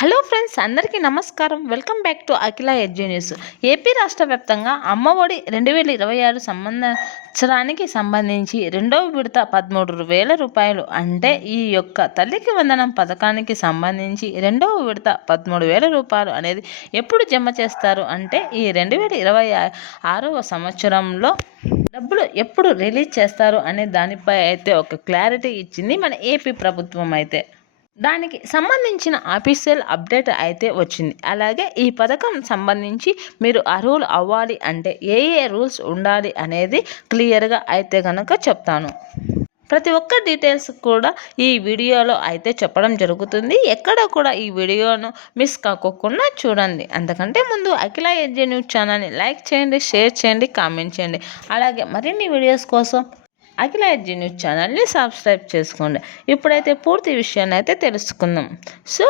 Hello friends, అందరికీ నమస్కారం. Welcome back to Akhila edge news. AP రాష్ట్ర వ్యాప్తంగా అమ్మఒడి 2026 సంవత్సరానికి సంబంధించి రెండవ విడత 13,000 రూపాయలు అంటే ఈ యొక్క తల్లికి వందనం పథకానికి సంబంధించి రెండవ విడత 13,000 రూపాయలు అనేది ఎప్పుడు జమ చేస్తారు అంటే ఈ 2026 సంవత్సరంలో డబ్బులు ఎప్పుడు రిలీజ్ చేస్తారు అనే దానిపై అయితే ఒక క్లారిటీ ఇచ్చింది మన ఏపీ ప్రభుత్వం. అయితే దానికి సంబంధించిన అఫీషియల్ అప్డేట్ అయితే వచ్చింది. అలాగే ఈ పథకం సంబంధించి మీరు అర్హులు అవ్వాలి అంటే ఏ రూల్స్ ఉండాలి అనేది క్లియర్గా అయితే కనుక చెప్తాను. ప్రతి ఒక్క డీటెయిల్స్ కూడా ఈ వీడియోలో అయితే చెప్పడం జరుగుతుంది. ఎక్కడ కూడా ఈ వీడియోను మిస్ కాకోకుండా చూడండి. అంతకంటే ముందు అఖిల ఎడ్జి న్యూస్ ఛానల్ని లైక్ చేయండి, షేర్ చేయండి, కామెంట్ చేయండి. అలాగే మరిన్ని వీడియోస్ కోసం అఖిల ఎడ్జి న్యూస్ ఛానల్ని సబ్స్క్రైబ్ చేసుకోండి. ఇప్పుడైతే పూర్తి విషయాన్ని అయితే తెలుసుకుందాం. సో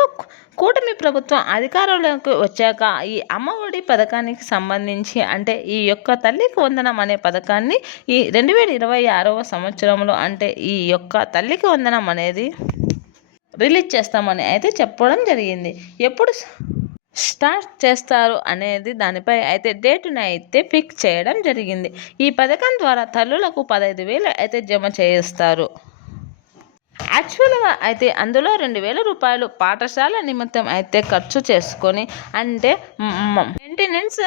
కూటమి ప్రభుత్వం అధికారంలోకి వచ్చాక ఈ అమ్మఒడి పథకానికి సంబంధించి అంటే ఈ యొక్క తల్లికి వందనం అనే పథకాన్ని ఈ 2026 సంవత్సరంలో అంటే ఈ యొక్క తల్లికి వందనం అనేది రిలీజ్ చేస్తామని అయితే చెప్పడం జరిగింది. ఎప్పుడు స్టార్ట్ చేస్తారు అనేది దానిపై అయితే డేట్ని అయితే ఫిక్స్ చేయడం జరిగింది. ఈ పథకం ద్వారా తల్లులకు 15,000 అయితే జమ చేస్తారు. యాక్చువల్గా అయితే అందులో 2,000 రూపాయలు పాఠశాల నిమిత్తం అయితే ఖర్చు చేసుకొని అంటే మెయింటెనెన్స్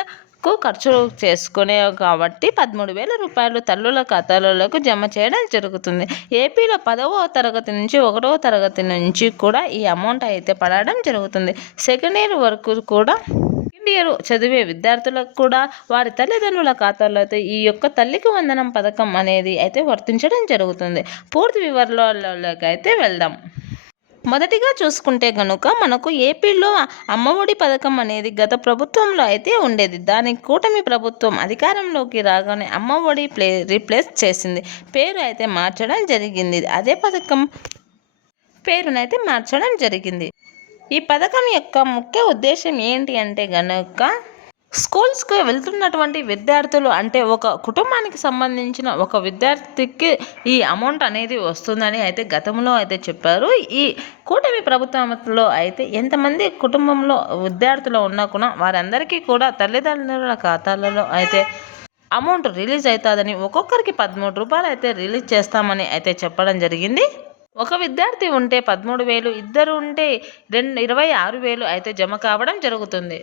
ఖర్చు చేసుకునే కాబట్టి 13,000 రూపాయలు తల్లుల ఖాతాలకు జమ చేయడం జరుగుతుంది. ఏపీలో 10వ తరగతి నుంచి 1వ తరగతి నుంచి కూడా ఈ అమౌంట్ అయితే పడడం జరుగుతుంది. సెకండ్ ఇయర్ వరకు కూడా ఇయర్ చదివే విద్యార్థులకు కూడా వారి తల్లిదండ్రుల ఖాతాలో అయితే ఈ యొక్క తల్లికి వందనం పథకం అనేది అయితే వర్తించడం జరుగుతుంది. పూర్తి వివరాల్లోకి అయితే వెళ్దాం. మొదటిగా చూసుకుంటే కనుక మనకు ఏపీలో అమ్మఒడి పథకం అనేది గత ప్రభుత్వంలో అయితే ఉండేది. దానికి కూటమి ప్రభుత్వం అధికారంలోకి రాగానే అమ్మఒడి రీప్లేస్ చేసింది. పేరు అయితే మార్చడం జరిగింది. అదే పథకం పేరునైతే మార్చడం జరిగింది. ఈ పథకం యొక్క ముఖ్య ఉద్దేశం ఏంటి అంటే గనుక స్కూల్స్కి వెళ్తున్నటువంటి విద్యార్థులు అంటే ఒక కుటుంబానికి సంబంధించిన ఒక విద్యార్థికి ఈ అమౌంట్ అనేది వస్తుందని అయితే గతంలో అయితే చెప్పారు. ఈ కూటమి ప్రభుత్వంలో అయితే ఎంతమంది కుటుంబంలో విద్యార్థులు ఉన్నా కూడా వారందరికీ కూడా తల్లిదండ్రుల ఖాతాలలో అయితే అమౌంట్ రిలీజ్ అవుతుందని ఒక్కొక్కరికి 13 రూపాయలు అయితే రిలీజ్ చేస్తామని అయితే చెప్పడం జరిగింది. ఒక విద్యార్థి ఉంటే 13,000, ఇద్దరు ఉంటే 26,000 అయితే జమ కావడం జరుగుతుంది.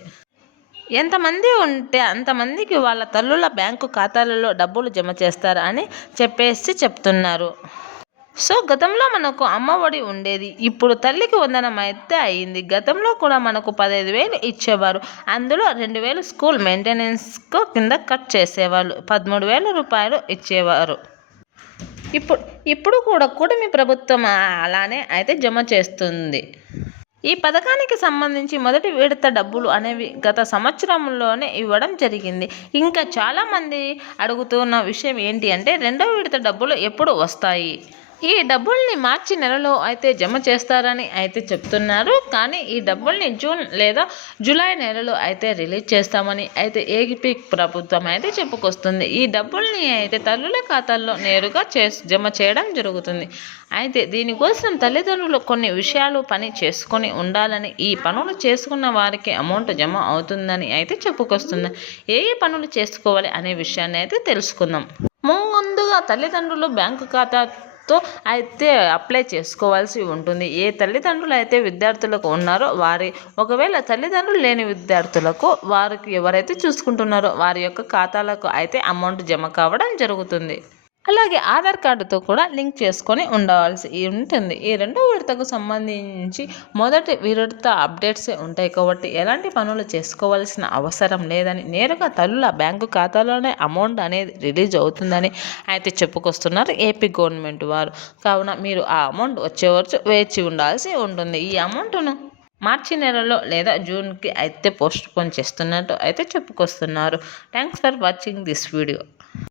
ఎంతమంది ఉంటే అంతమందికి వాళ్ళ తల్లుల బ్యాంకు ఖాతాలలో డబ్బులు జమ చేస్తారు అని చెప్తున్నారు. సో గతంలో మనకు అమ్మఒడి ఉండేది, ఇప్పుడు తల్లికి వందనం అయితే అయింది. గతంలో కూడా మనకు 15,000 ఇచ్చేవారు. అందులో 2,000 స్కూల్ మెయింటెనెన్స్కు కింద కట్ చేసేవాళ్ళు, 13,000 రూపాయలు ఇచ్చేవారు. ఇప్పుడు కూడా కూటమి ప్రభుత్వం అలానే అయితే జమ చేస్తుంది. ఈ పథకానికి సంబంధించి మొదటి విడత డబ్బులు అనేవి గత సంవత్సరంలోనే ఇవ్వడం జరిగింది. ఇంకా చాలామంది అడుగుతున్న విషయం ఏంటి అంటే రెండవ విడత డబ్బులు ఎప్పుడు వస్తాయి? ఈ డబ్బుల్ని మార్చి నెలలో అయితే జమ చేస్తారని అయితే చెప్తున్నారు. కానీ ఈ డబ్బుల్ని జూన్ లేదా జూలై నెలలో అయితే రిలీజ్ చేస్తామని అయితే ఏపీ ప్రభుత్వం అయితే చెప్పుకొస్తుంది. ఈ డబ్బుల్ని అయితే తల్లుల ఖాతాల్లో నేరుగా జమ చేయడం జరుగుతుంది. అయితే దీనికోసం తల్లిదండ్రులు కొన్ని విషయాలు పని చేసుకొని ఉండాలని, ఈ పనులు చేసుకున్న వారికి అమౌంట్ జమ అవుతుందని అయితే చెప్పుకొస్తుంది. ఏ పనులు చేసుకోవాలి అనే విషయాన్ని అయితే తెలుసుకుందాం. ముందుగా తల్లిదండ్రులు బ్యాంకు ఖాతాతో అయితే అప్లై చేసుకోవాల్సి ఉంటుంది. ఏ తల్లిదండ్రులు అయితే విద్యార్థులకు ఉన్నారో ఒకవేళ తల్లిదండ్రులు లేని విద్యార్థులకు వారికి ఎవరైతే చూసుకుంటున్నారో వారి యొక్క ఖాతాలకు అయితే అమౌంట్ జమ కావడం జరుగుతుంది. అలాగే ఆధార్ కార్డుతో కూడా లింక్ చేసుకొని ఉండవలసి ఉంటుంది. ఈ రెండో విడతకు సంబంధించి మొదటి విడత అప్డేట్సే ఉంటాయి కాబట్టి ఎలాంటి పనులు చేసుకోవాల్సిన అవసరం లేదని, నేరుగా తల్లుల బ్యాంకు ఖాతాలోనే అమౌంట్ అనేది రిలీజ్ అవుతుందని అయితే చెప్పుకొస్తున్నారు ఏపీ గవర్నమెంట్ వారు. కావున మీరు ఆ అమౌంట్ వచ్చే వరకు వేచి ఉండాల్సి ఉంటుంది. ఈ అమౌంట్ను మార్చి నెలలో లేదా జూన్కి అయితే పోస్ట్ పోన్ చేస్తున్నట్టు అయితే చెప్పుకొస్తున్నారు. Thanks for watching this video.